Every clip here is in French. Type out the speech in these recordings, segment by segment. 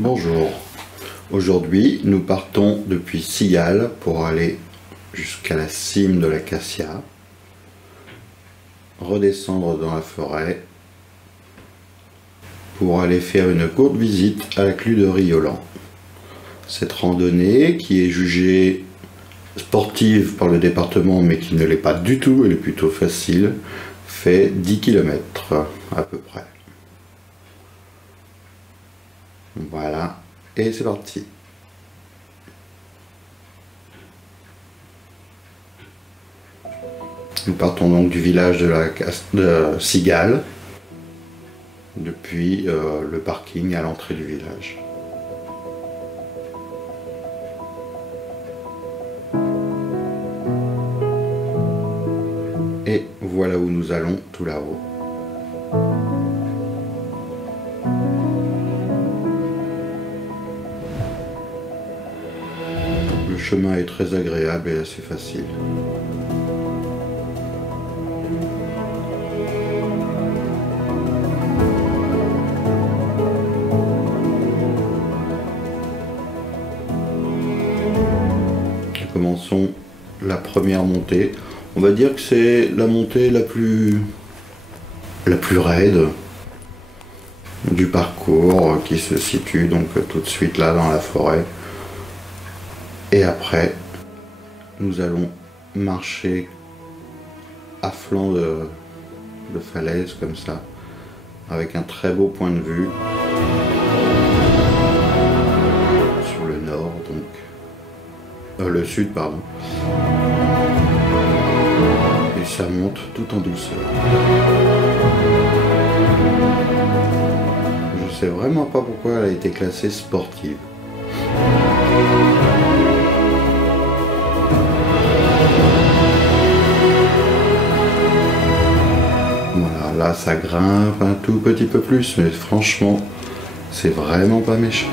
Bonjour, aujourd'hui nous partons depuis Cigales pour aller jusqu'à la cime de l'Acacia, redescendre dans la forêt pour aller faire une courte visite à la clue de Riolan. Cette randonnée, qui est jugée sportive par le département mais qui ne l'est pas du tout, elle est plutôt facile, fait 10 km à peu près. Voilà, et c'est parti. Nous partons donc du village de Cigales, depuis le parking à l'entrée du village. Et voilà où nous allons, tout là-haut. Le chemin est très agréable et assez facile. Commençons la première montée. On va dire que c'est la montée la plus raide du parcours, qui se situe donc tout de suite là dans la forêt. Et après, nous allons marcher à flanc de falaise comme ça, avec un très beau point de vue sur le nord, donc le sud, pardon. Et ça monte tout en douceur. Je sais vraiment pas pourquoi elle a été classée sportive. Voilà, là ça grimpe un tout petit peu plus, mais franchement, c'est vraiment pas méchant.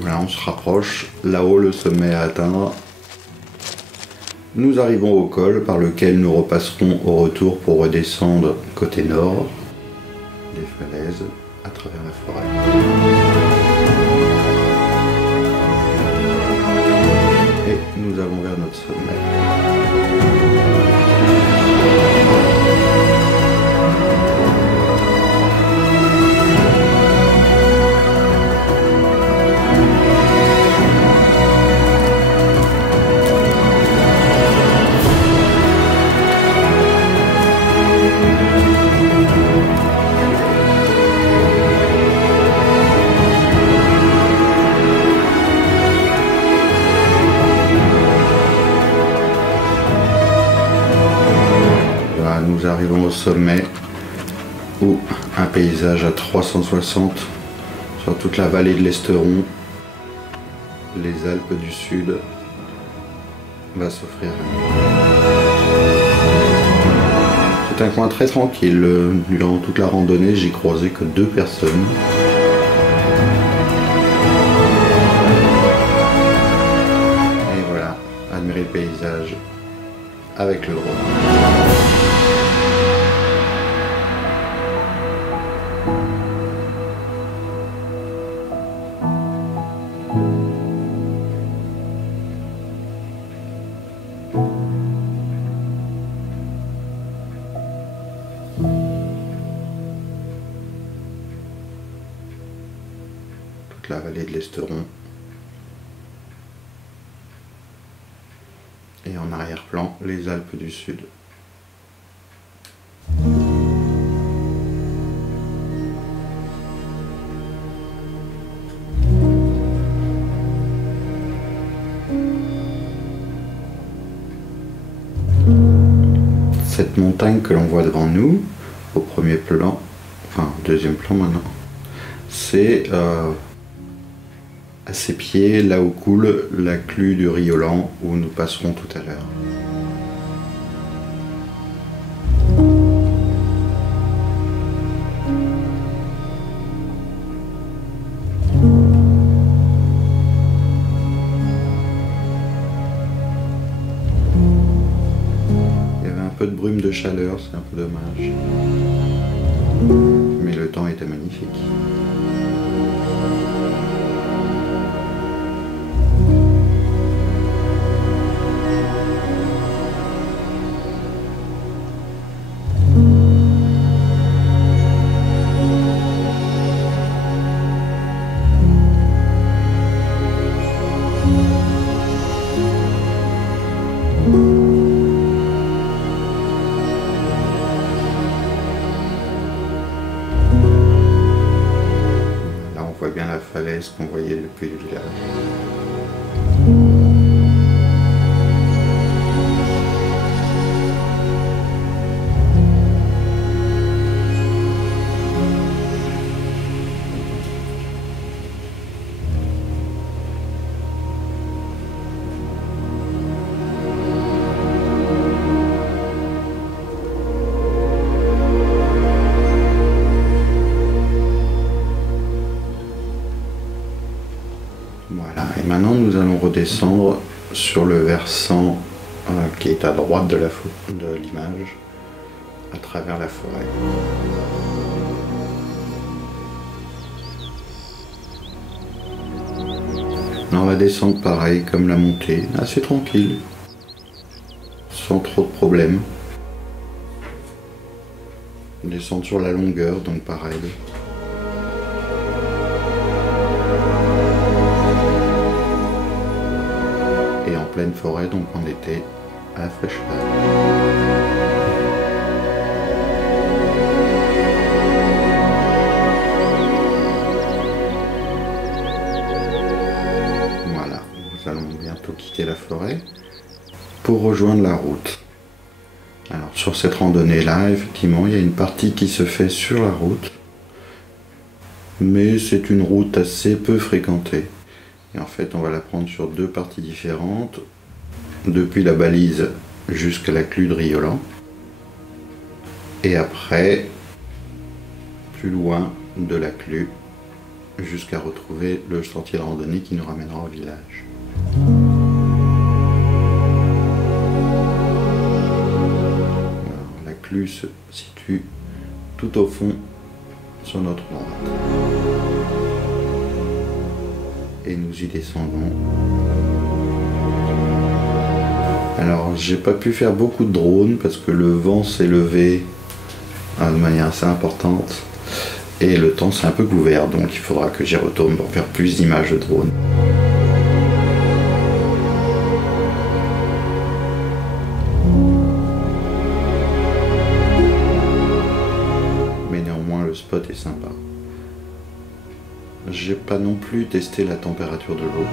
Voilà, on se rapproche, là-haut le sommet à atteindre. Nous arrivons au col par lequel nous repasserons au retour pour redescendre côté nord des falaises à travers la forêt. Et nous allons vers notre sommet. Nous arrivons au sommet où un paysage à 360 sur toute la vallée de l'Esteron, les Alpes du Sud, va s'offrir à nous. C'est un coin très tranquille. Durant toute la randonnée, j'ai croisé que 2 personnes. Et voilà, admirer le paysage avec le drone. La vallée de l'Esteron, et en arrière-plan les Alpes du Sud. Cette montagne que l'on voit devant nous, au premier plan, enfin deuxième plan maintenant, c'est à ses pieds, là où coule la clue du Riolan, où nous passerons tout à l'heure. chaleur, c'est un peu dommage. Mais le temps était magnifique. Bien la falaise qu'on voyait depuis le village. Voilà, et maintenant nous allons redescendre sur le versant qui est à droite de l'image, à travers la forêt. Là, on va descendre pareil comme la montée, assez tranquille, sans trop de problèmes. Descendre sur la longueur, donc pareil. Et en pleine forêt, donc on était à la fraîcheur. Voilà, nous allons bientôt quitter la forêt pour rejoindre la route. Alors sur cette randonnée là, effectivement, il y a une partie qui se fait sur la route, mais c'est une route assez peu fréquentée. Et en fait, on va la prendre sur deux parties différentes, depuis la balise jusqu'à la clue de Riolan. Et après, plus loin de la clue, jusqu'à retrouver le sentier de randonnée qui nous ramènera au village. Alors, la clue se situe tout au fond sur notre droite. Et nous y descendons. Alors j'ai pas pu faire beaucoup de drones parce que le vent s'est levé de manière assez importante et le temps s'est un peu couvert, donc il faudra que j'y retourne pour faire plus d'images de drone. Mais néanmoins le spot est sympa. J'ai pas non plus testé la température de l'eau.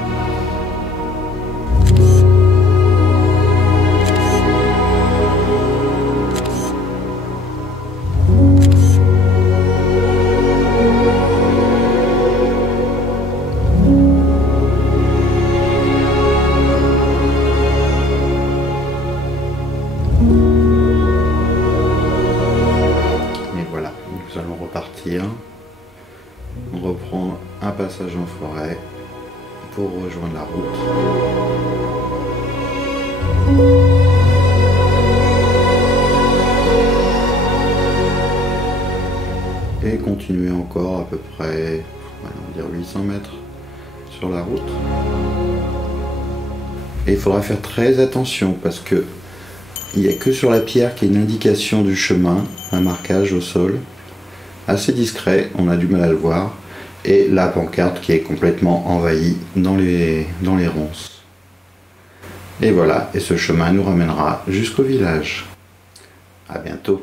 Et voilà, nous allons repartir. On reprend un passage en forêt pour rejoindre la route. Et continuer encore à peu près, on va dire 800 mètres sur la route. Et il faudra faire très attention parce que il n'y a que sur la pierre qu'il y a une indication du chemin, un marquage au sol, assez discret, on a du mal à le voir. Et la pancarte qui est complètement envahie dans les ronces. Et voilà, et ce chemin nous ramènera jusqu'au village. À bientôt.